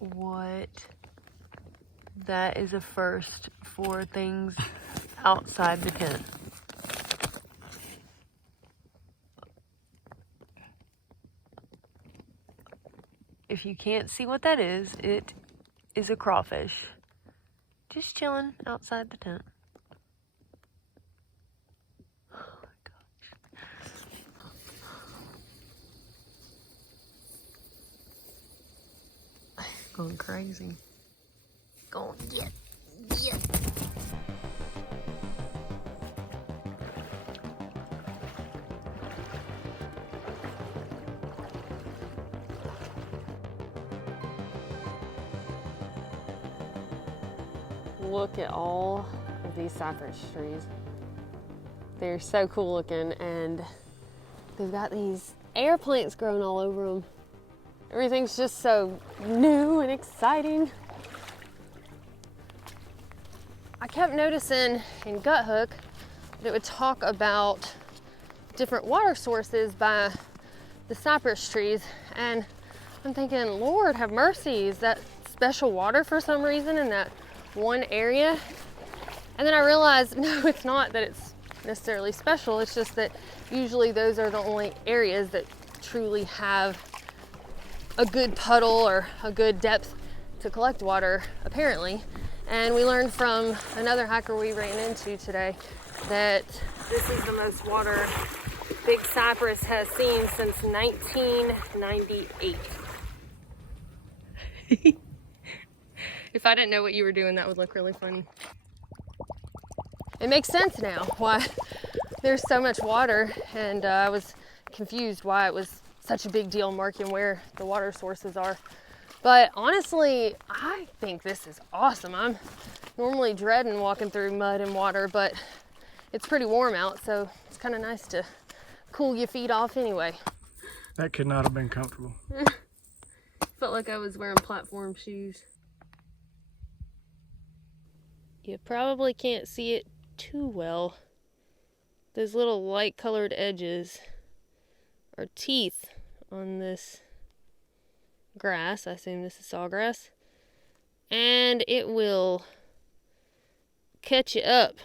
what? That is a first for things outside the tent. If you can't see what that is, it is a crawfish. Just chilling outside the tent. Oh my gosh. Going crazy. Going, yeah. Look at all of these cypress trees. They're so cool looking, and they've got these air plants growing all over them. Everything's just so new and exciting. I kept noticing in Gut Hook that it would talk about different water sources by the cypress trees, and I'm thinking, Lord have mercy, is that special water for some reason in that one area? And then I realized, no, it's not that it's necessarily special, it's just that usually those are the only areas that truly have a good puddle or a good depth to collect water, apparently. And we learned from another hiker we ran into today that this is the most water Big Cypress has seen since 1998. If I didn't know what you were doing, that would look really funny. It makes sense now why there's so much water, and I was confused why it was such a big deal marking where the water sources are. But honestly, I think this is awesome. I'm normally dreading walking through mud and water, but it's pretty warm out, so it's kind of nice to cool your feet off anyway. That could not have been comfortable. Felt like I was wearing platform shoes. You probably can't see it too well. Those little light colored edges are teeth on this grass. I assume this is sawgrass. And it will catch you up.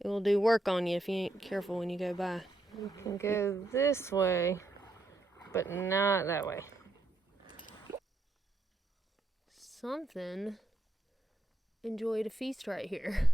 It will do work on you if you ain't careful when you go by. You can go this way, but not that way. Something enjoyed a feast right here.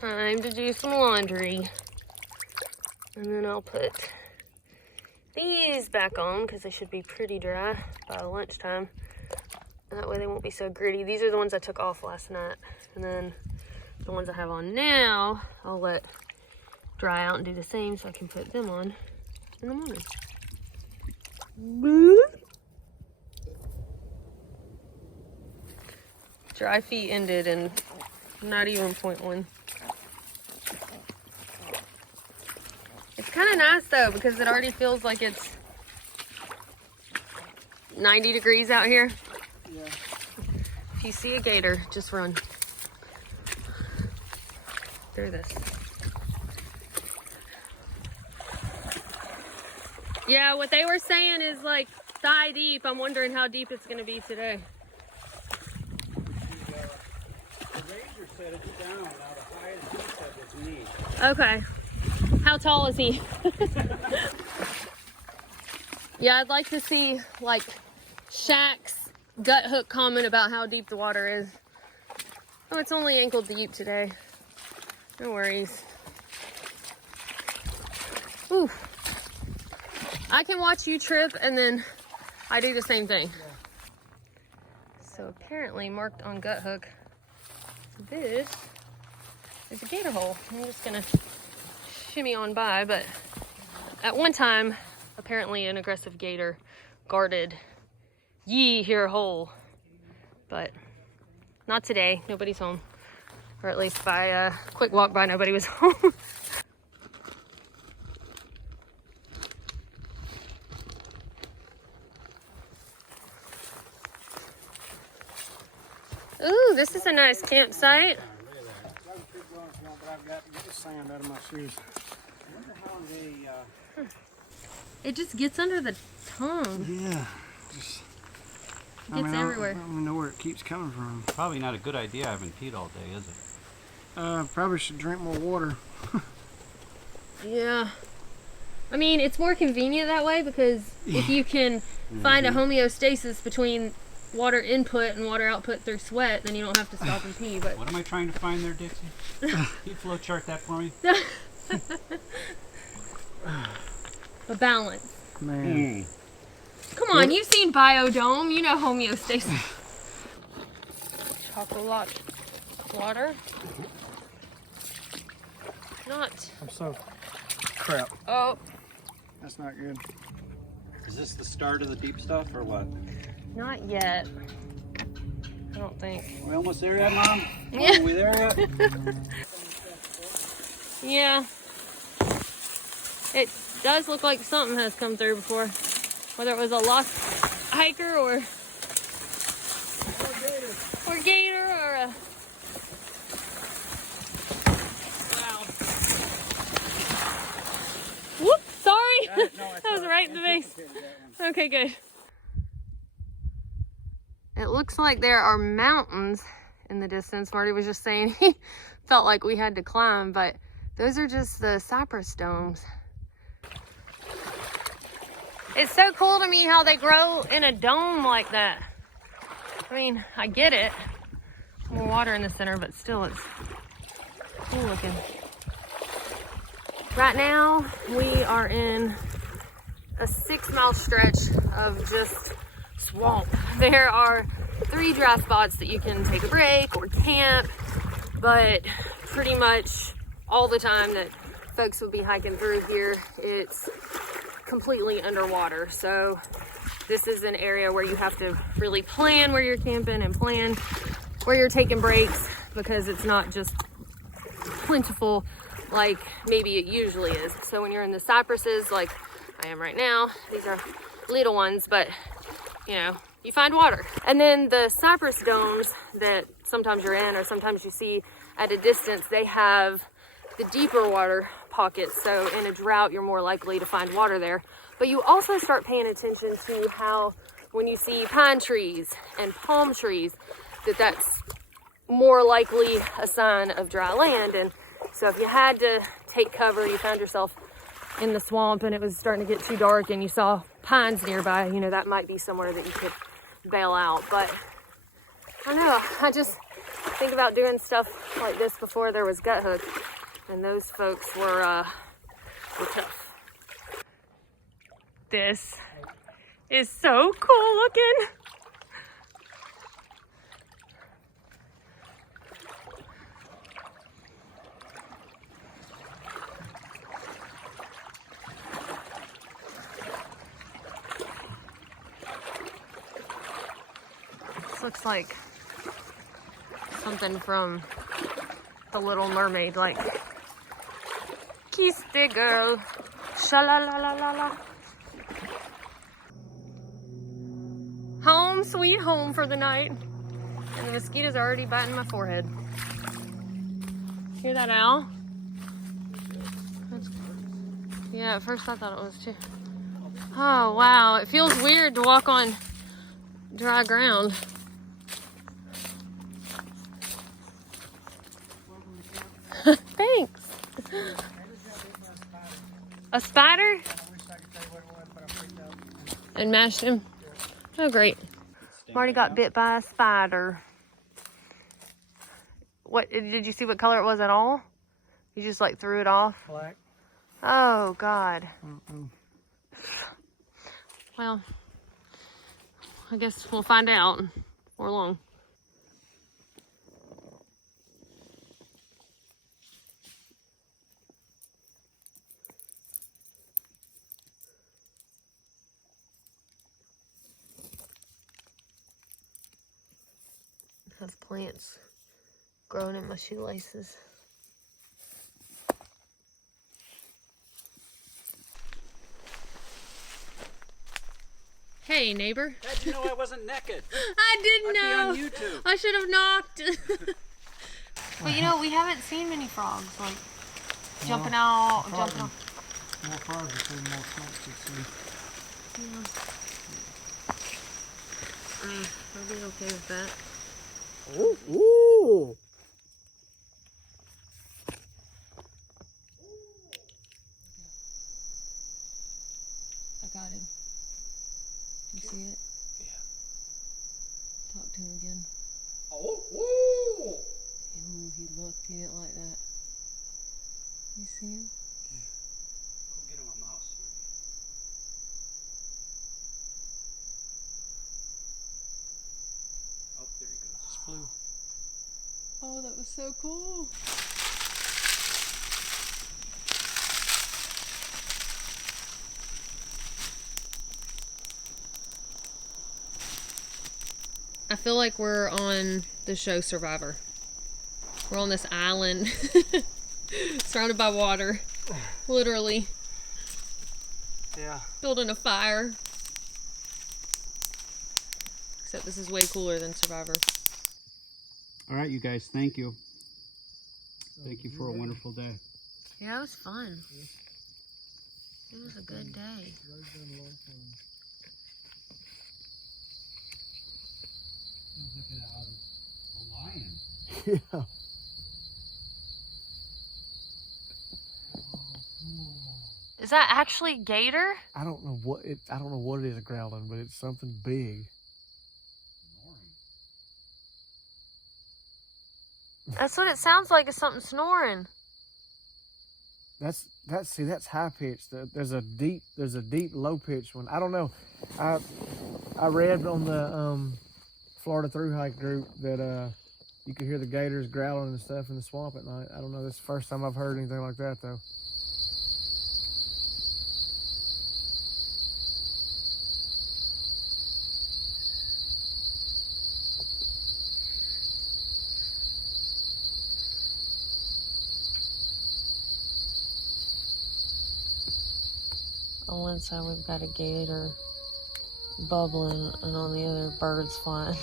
Time to do some laundry. And then I'll put these back on because they should be pretty dry by lunchtime. And that way they won't be so gritty. These are the ones I took off last night. And then the ones I have on now, I'll let dry out and do the same so I can put them on in the morning. Dry feet ended in not even 0.1. It's kind of nice though because it already feels like it's 90 degrees out here. Yeah. If you see a gator, just run through this. Yeah, what they were saying is like thigh deep. I'm wondering how deep it's going to be today. The ranger said it's down. Now the highest he said was me. Okay. How tall is he? Yeah, I'd like to see like Shaq's Gut Hook comment about how deep the water is. Oh, it's only ankle deep today. No worries. Ooh. I can watch you trip and then I do the same thing. So apparently marked on Gut Hook, this is a gator hole. I'm just gonna shimmy on by, but At one time, apparently an aggressive gator guarded ye here hole, but not today. Nobody's home, or at least by a quick walk by, nobody was home. Ooh, this is a nice campsite. It just gets under the tongue. Yeah. It gets everywhere. I don't know where it keeps coming from. Probably not a good idea. I haven't peed all day, is it? Probably should drink more water. Yeah. I mean, it's more convenient that way because if you can find a homeostasis between water input and water output through sweat, then you don't have to stop and pee. But what am I trying to find there, Dixie? Can you flow chart that for me? A balance. Man. Come on, you've seen Biodome. You know homeostasis. Chocolate water. Not. I'm so crap. Oh. That's not good. Is this the start of the deep stuff or what? Not yet. I don't think. We almost there yet, Mom? Yeah. Are we there yet? Yeah. It does look like something has come through before. Whether it was a lost hiker or gator or a... Wow. Whoops, sorry. That was right in the face. Okay, good. It looks like there are mountains in the distance. Marty was just saying he felt like we had to climb, but those are just the Cypress Stones. It's so cool to me how they grow in a dome like that. I mean, I get it. More water in the center, but still it's cool looking. Right now, we are in a 6-mile stretch of just swamp. There are 3 dry spots that you can take a break or camp, but pretty much all the time that folks will be hiking through here, it's completely underwater. So this is an area where you have to really plan where you're camping and plan where you're taking breaks, because it's not just plentiful like maybe it usually is. So when you're in the cypresses like I am right now, these are little ones, but you know, you find water. And then the Cypress domes that sometimes you're in or sometimes you see at a distance, they have the deeper water pockets. So in a drought, you're more likely to find water there. But you also start paying attention to how when you see pine trees and palm trees, that's more likely a sign of dry land. And so if you had to take cover, you found yourself in the swamp and it was starting to get too dark and you saw pines nearby, you know, that might be somewhere that you could bail out. But I don't know, I just think about doing stuff like this before there was gut hook, and those folks were tough. This is so cool looking. This looks like something from The Little Mermaid, like kiss the girl, sha-la-la-la-la-la. Home sweet home for the night. And the mosquitoes are already biting my forehead. Hear that, Al? Yeah, at first I thought it was too. Oh, wow. It feels weird to walk on dry ground. Thanks. A spider? And mashed him? Oh, great. Marty got bit by a spider. What, did you see what color it was at all? You just like threw it off? Black. Oh, God. Well, I guess we'll find out before long. have plants growing in my shoelaces. Hey, neighbor. How'd you know I wasn't naked? I didn't know. I'd be on YouTube. I should have knocked. But you know, we haven't seen many frogs, like jumping out, jumping off. More frogs would see more snakes at sea. I'll be okay with that. Ooh, ooh. I got him. You see it? Yeah. Talk to him again. Oh, ooh. Ooh, he looked. He didn't like that. You see him? Yeah. Go get him a mouse. Oh, there he goes. Just flew. Oh, that was so cool. I feel like we're on the show Survivor. We're on this island surrounded by water, literally. Yeah. Building a fire. Except this is way cooler than Survivor. All right, you guys. Thank you. Thank you for a wonderful day. Yeah, it was fun. It was a good day. Sounds like a lion. Yeah. Is that actually gator? I don't know what it is growling, but it's something big. That's what it sounds like, is something snoring. That's high pitched. There's a deep low pitched one. I don't know. I read on the Florida thru-hike group that you could hear the gators growling and stuff in the swamp at night. I don't know. This is the first time I've heard anything like that though. On one side we've got a gator bubbling, and on the other birds flying.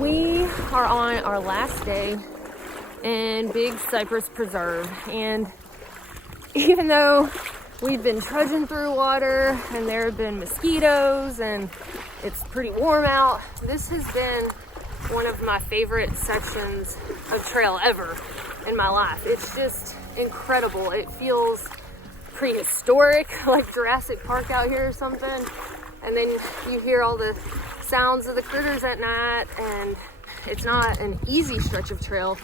We are on our last day in Big Cypress Preserve, and even though we've been trudging through water and there have been mosquitoes and it's pretty warm out, this has been one of my favorite sections of trail ever in my life. It's just incredible. It feels prehistoric, like Jurassic Park out here or something. And then you hear all the sounds of the critters at night, and it's not an easy stretch of trail.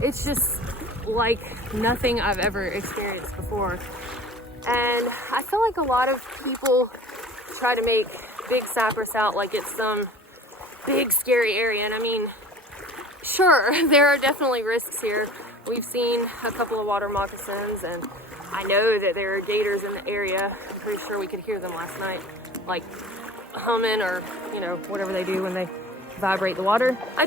It's just like nothing I've ever experienced before. And I feel like a lot of people try to make Big Cypress out like it's some big scary area, and I mean, sure, there are definitely risks here. We've seen a couple of water moccasins, and I know that there are gators in the area. I'm pretty sure we could hear them last night, like humming or, you know, whatever they do when they vibrate the water. I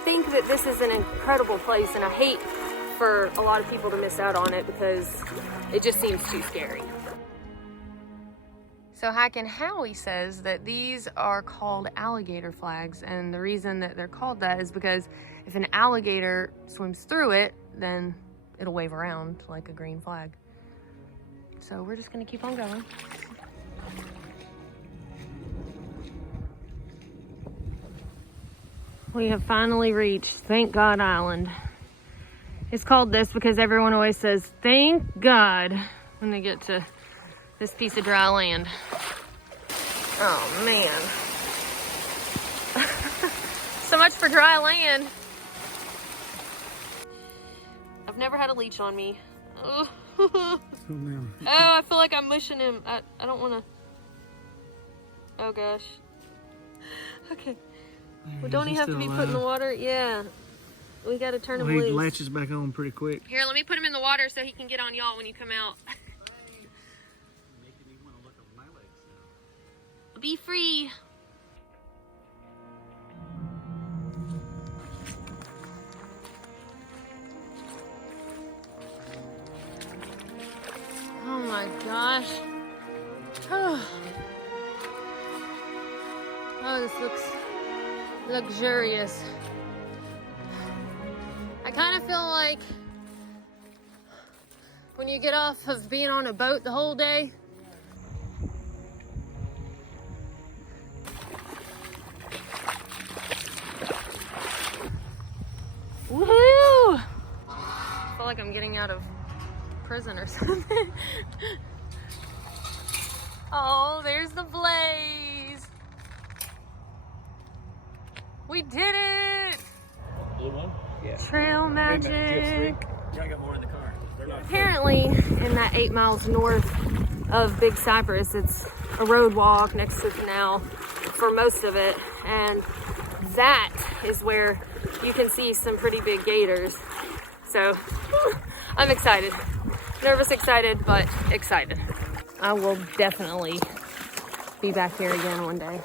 think that this is an incredible place, and I hate for a lot of people to miss out on it because it just seems too scary. So Hiking Howie says that these are called alligator flags, and the reason that they're called that is because if an alligator swims through it, then it'll wave around like a green flag. So we're just gonna keep on going. We have finally reached Thank God Island. It's called this because everyone always says, thank God, when they get to this piece of dry land. Oh man. So much for dry land. I've never had a leech on me. Oh, I feel like I'm mushing him. I don't want to. Oh gosh. Okay. Well, don't he have to be put in the water? Yeah. We got to turn him loose. He latches back on pretty quick. Here, let me put him in the water so he can get on y'all when you come out. Making me want to look at my legs now. Be free. Oh my gosh. Oh, this looks luxurious. I kind of feel like when you get off of being on a boat the whole day, woohoo! I feel like I'm getting out of prison or something. Oh, there's the blaze. We did it! Blue one? Yeah. Trail magic. Yeah, I got more in the car. Apparently, in that 8 miles north of Big Cypress, it's a road walk next to the canal for most of it. And that is where you can see some pretty big gators. So, I'm excited. Nervous, excited, but excited. I will definitely be back here again one day.